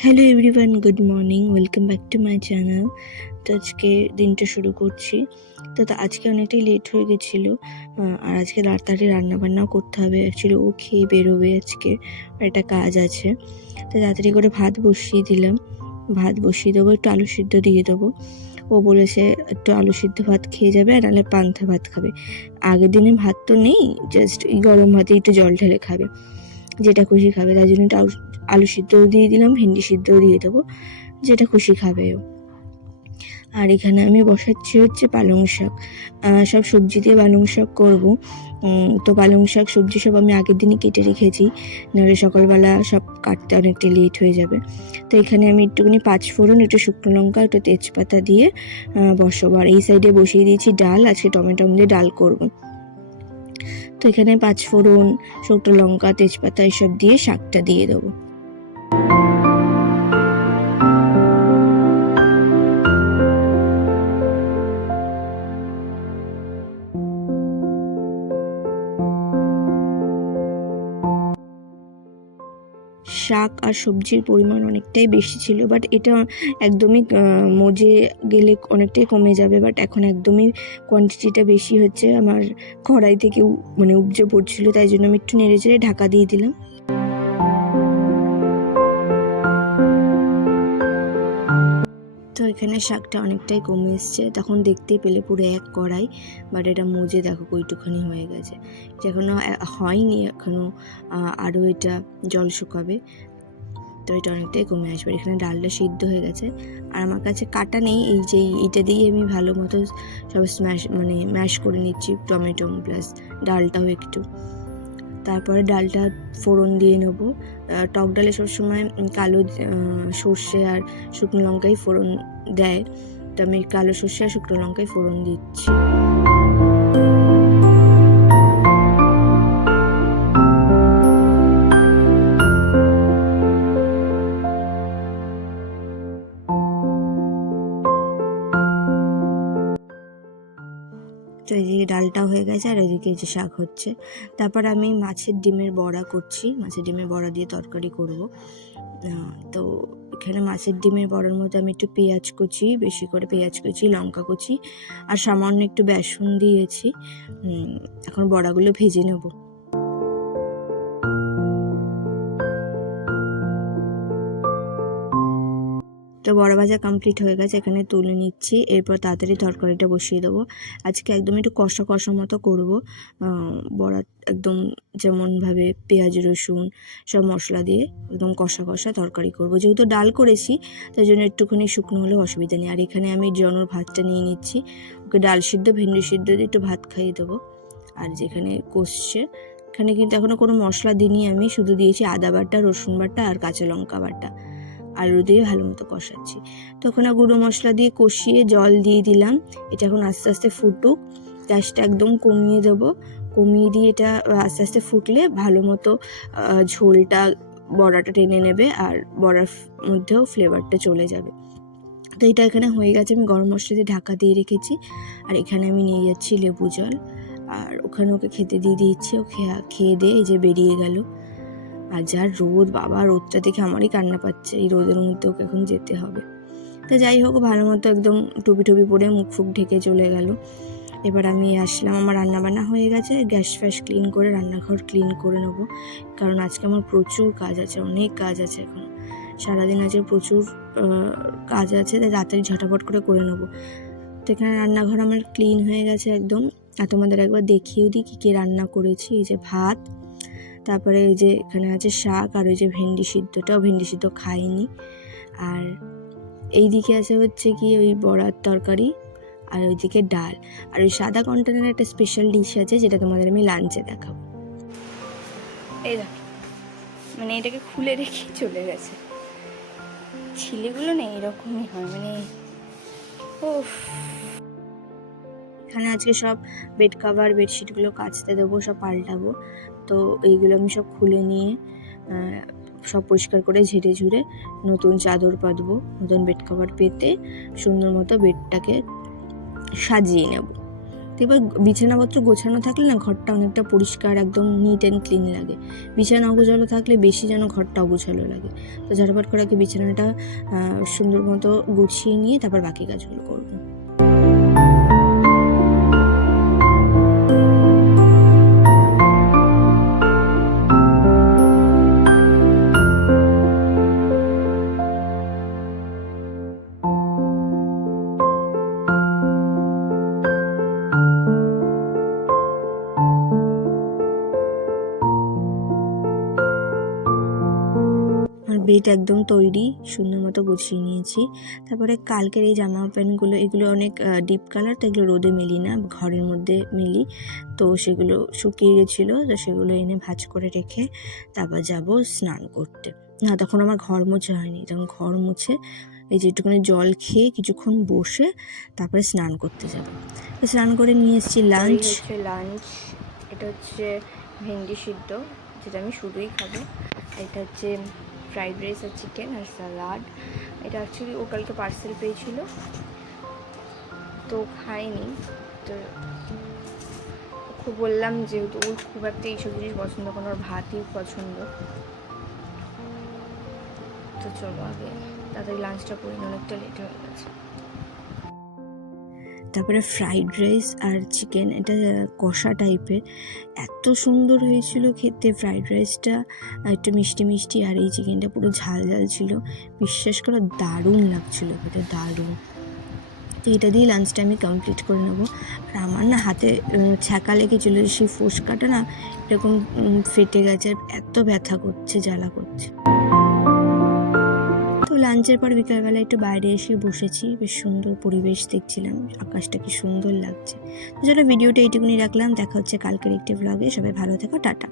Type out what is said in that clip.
Hello everyone, good morning, welcome back to my channel. তো আজকে দিনটা শুরু করছি। তো আজকে অনেকটাই লেট হয়ে গেছিলো, আর আজকে তাড়াতাড়ি রান্নাবান্নাও করতে হবে। অ্যাকচুয়ালি ও খেয়ে বেরোবে আজকে, আর একটা কাজ আছে। তো তাড়াতাড়ি করে ভাত বসিয়ে দিলাম। ভাত বসিয়ে দেবো, একটু আলু সিদ্ধ দিয়ে দেবো। ও বলেছে একটু আলু সিদ্ধ ভাত খেয়ে যাবে, আর নাহলে পান্তা ভাত খাবে। আগের দিনে ভাত তো নেই, জাস্ট এই গরম ভাতে একটু জল ঢেলে খাবে, যেটা খুশি খাবে। তাই জন্য একটু আলু সিদ্ধও দিয়ে দিলাম, ভেন্ডি সিদ্ধও দিয়ে দেবো, যেটা খুশি খাবে ও। আর এখানে আমি বসাচ্ছি হচ্ছে পালং শাক। সব সবজি দিয়ে পালং শাক করবো। তো পালং শাক সবজি সব আমি আগের দিনই কেটে রেখেছি, নাহলে সকালবেলা সব কাটতে অনেকটা লেট হয়ে যাবে। তো এখানে আমি একটুখানি পাঁচফোড়ন, একটু শুকনো লঙ্কা, একটু তেজপাতা দিয়ে বসাবো। আর এই সাইডে বসিয়ে দিয়েছি ডাল, আজকে টমেটো দিয়ে ডাল করবো। তো এখানে পাঁচফোড়ন, শুকনো লঙ্কা, তেজপাতা এসব দিয়ে শাকটা দিয়ে দেবো। শাক আর সবজির পরিমাণ অনেকটাই বেশি ছিল, বাট এটা একদমই মজে গেলে অনেকটাই কমে যাবে। বাট এখন একদমই কোয়ান্টিটিটা বেশি হচ্ছে, আমার কড়াই থেকে মানে উপচে পড়ছিল, তাই জন্য আমি একটু নেড়ে চেড়ে ঢাকা দিয়ে দিলাম। তো এখানে শাকটা অনেকটাই কমে এসছে, তখন দেখতেই পেলে পুরো এক কড়াই। বাট এটা মজে দেখো কইটুখানি হয়ে গেছে, এটা এখনও হয়নি, এখনও আরও এটা জল শুকাবে। তো এটা অনেকটাই কমে আসবে। এখানে ডালটা সিদ্ধ হয়ে গেছে, আর আমার কাছে কাটা নেই, এই যে এইটা দিয়ে আমি ভালো মতো সব ম্যাশ করে নিচ্ছি, টমেটো প্লাস ডালটাও একটু। তারপরে ডালটা ফোড়ন দিয়ে নেবো। টক ডালে সবসময় কালো সর্ষে আর শুকনো লঙ্কাই ফোড়ন দেয়, তো আমি কালো সর্ষে আর শুকনো লঙ্কাই ফোড়ন দিচ্ছি। তো এই যে ডালটা হয়ে গেছে, আর এদিকে যে শাক হচ্ছে। তারপর আমি মাছের ডিমের বড়া করছি, মাছের ডিমের বড়া দিয়ে তরকারি করব। তো এখানে মাছের ডিমের বড়ার মধ্যে আমি একটু পেঁয়াজ কুচি, বেশি করে পেঁয়াজ কুচি, লঙ্কা কুচি আর সামান্য একটু বেসন দিয়েছি। এখন বড়াগুলো ভেজে নেব। তো বড়া ভাজা কমপ্লিট হয়ে গেছে, এখানে তুলে নিচ্ছি। এরপর তাড়াতাড়ি তরকারিটা বসিয়ে দেবো। আজকে একদম একটু কষা কষা মতো করবো বড়া, একদম যেমনভাবে পেঁয়াজ রসুন সব মশলা দিয়ে একদম কষা কষা তরকারি করব। যেহেতু ডাল করেছি, তাই জন্য একটুখানি শুকনো হলেও অসুবিধা নেই। আর এখানে আমি জনর ভাতটা নিয়ে নিচ্ছি, ওকে ডাল সিদ্ধ ভেন্ডি সিদ্ধ দিয়ে একটু ভাত খাইয়ে দেবো। আর যেখানে কষছে, এখানে কিন্তু এখনও কোনো মশলা দিইনি, আমি শুধু দিয়েছি আদা বাটা, রসুন বাটা আর কাঁচা লঙ্কা বাটা। আলু দিয়ে ভালো মতো কষাচ্ছি। তখন আর গুঁড়ো মশলা দিয়ে কষিয়ে জল দিয়ে দিলাম। এটা এখন আস্তে আস্তে ফুটুক, গ্যাসটা একদম কমিয়ে দেবো। কমিয়ে দিয়ে এটা আস্তে আস্তে ফুটলে ভালো মতো ঝোলটা বড়াটা টেনে নেবে, আর বড়ার মধ্যেও ফ্লেভারটা চলে যাবে। তো এটা এখানে হয়ে গেছে, আমি গরম মশলা দিয়ে ঢাকা দিয়ে রেখেছি। আর এখানে আমি নিয়ে যাচ্ছি লেবু জল, আর ওখানে ওকে খেতে দিয়ে দিচ্ছি। ও খেয়ে দিয়ে এই যে বেরিয়ে গেল। আর যার রোদ, বাবা রোদটা দেখে আমারই কান্না পাচ্ছে, এই রোদের মধ্যে ওকে এখন যেতে হবে। তো যাই হোক, ভালো মতো একদম টুপি টুপি পরে মুখ ফুক ঢেকে চলে গেল। এবার আমি আসলাম, আমার রান্নাবান্না হয়ে গেছে, গ্যাস ফ্যাস ক্লিন করে রান্নাঘর ক্লিন করে নেবো, কারণ আজকে আমার প্রচুর কাজ আছে, অনেক কাজ আছে। এখন সারাদিন আজকে প্রচুর কাজ আছে, তাই তাড়াতাড়ি ঝটাপট করে নেবো। তো এখানে রান্নাঘর আমার ক্লিন হয়ে গেছে একদম। আর তোমাদের একবার দেখিয়েও দিই কী কী রান্না করেছি। এই যে ভাত, তারপরে এই যে এখানে আছে শাক, আর ওই যে ভেন্ডি সিদ্ধটাও, ভেন্ডি সিদ্ধ খাইনি। আর এই দিকে আছে হচ্ছে কি ওই বড়ার তরকারি, আর ওইদিকে ডাল। আর ওই সাদা কন্টেনারে একটা স্পেশাল ডিশ আছে, যেটা তোমাদের আমি লাঞ্চে দেখাবো। এই দেখ, মানে এটাকে খুলে রেখে চলে গেছে। ছেলেগুলো না এরকমই হয়, মানে এখানে আজকে সব বেড কাভার বেডশিটগুলো কাচতে দেবো, সব পাল্টাবো। তো এইগুলো আমি সব খুলে নিয়ে সব পরিষ্কার করে ঝেড়ে ঝুড়ে নতুন চাদর পাতবো, নতুন বেড কাভার পেতে সুন্দর মতো বেডটাকে সাজিয়ে নেব। তো এবার বিছানাপত্র গোছানো থাকলে না ঘরটা অনেকটা পরিষ্কার একদম নিট অ্যান্ড ক্লিন লাগে। বিছানা অগোছালো থাকলে বেশি যেন ঘরটা অগোছালো লাগে। তো ঝটপট করে আগে বিছানাটা সুন্দর মতো গুছিয়ে নিয়ে তারপর বাকি কাজগুলো করবো। বেড একদম তৈরি, সুন্দর মতো গুছিয়ে নিয়েছি। তারপরে কালকের এই জামা প্যান্টগুলো, এগুলো অনেক ডিপ কালার, তো এগুলো রোদে মেলি না, ঘরের মধ্যে মেলি। তো সেগুলো শুকিয়ে গেছিলো, তো সেগুলো এনে ভাঁজ করে রেখে তারপর যাব স্নান করতে। না, তখন আমার ঘর মোছা হয়নি, তখন ঘর মুছে এই যে একটুখানি জল খেয়ে কিছুক্ষণ বসে তারপরে স্নান করতে যাব। তো স্নান করে নিয়ে এসেছি লাঞ্চ। এটা হচ্ছে ভেন্ডি সিদ্ধ, যেটা আমি শুধুই খাবো। এটা হচ্ছে ফ্রাইড রাইস আর চিকেন আর স্যালাড। এটা অ্যাকচুয়ালি ও কালকে পার্সেল পেয়েছিল, তো খাইনি। তো খুব বললাম যেহেতু ওর খুব একটা এইসব জিনিস পছন্দ করে, ওর ভাতই পছন্দ। তো চলো আগে তাড়াতাড়ি লাঞ্চটা করে নিই, অনেকটা লেট হয়ে গেছে। তারপরে ফ্রাইড রাইস আর চিকেন, এটা কষা টাইপের, এত সুন্দর হয়েছিল খেতে। ফ্রাইড রাইসটা একটু মিষ্টি মিষ্টি আর এই চিকেনটা পুরো ঝাল ঝাল ছিল। বিশ্বাস করো দারুণ লাগছিলো খেতে, দারুণ। তো এটা দিয়ে লাঞ্চটা আমি কমপ্লিট করে নেবো। আর আমার না হাতে ছ্যাঁকা লেগেছিলো, সেই ফোসকাটা না এরকম ফেটে গেছে, এত ব্যথা করছে, জ্বালা করছে। তো লাঞ্চের পর বিকালবেলা একটু বাইরে এসে বসেছি, বেশ সুন্দর পরিবেশ দেখছিলাম, আকাশটা কি সুন্দর লাগছে। তো চলো ভিডিওটা এইটুকুনি রাখলাম, দেখা হচ্ছে কালকের একটি ব্লগে। সবাই ভালো থেকো, টাটা।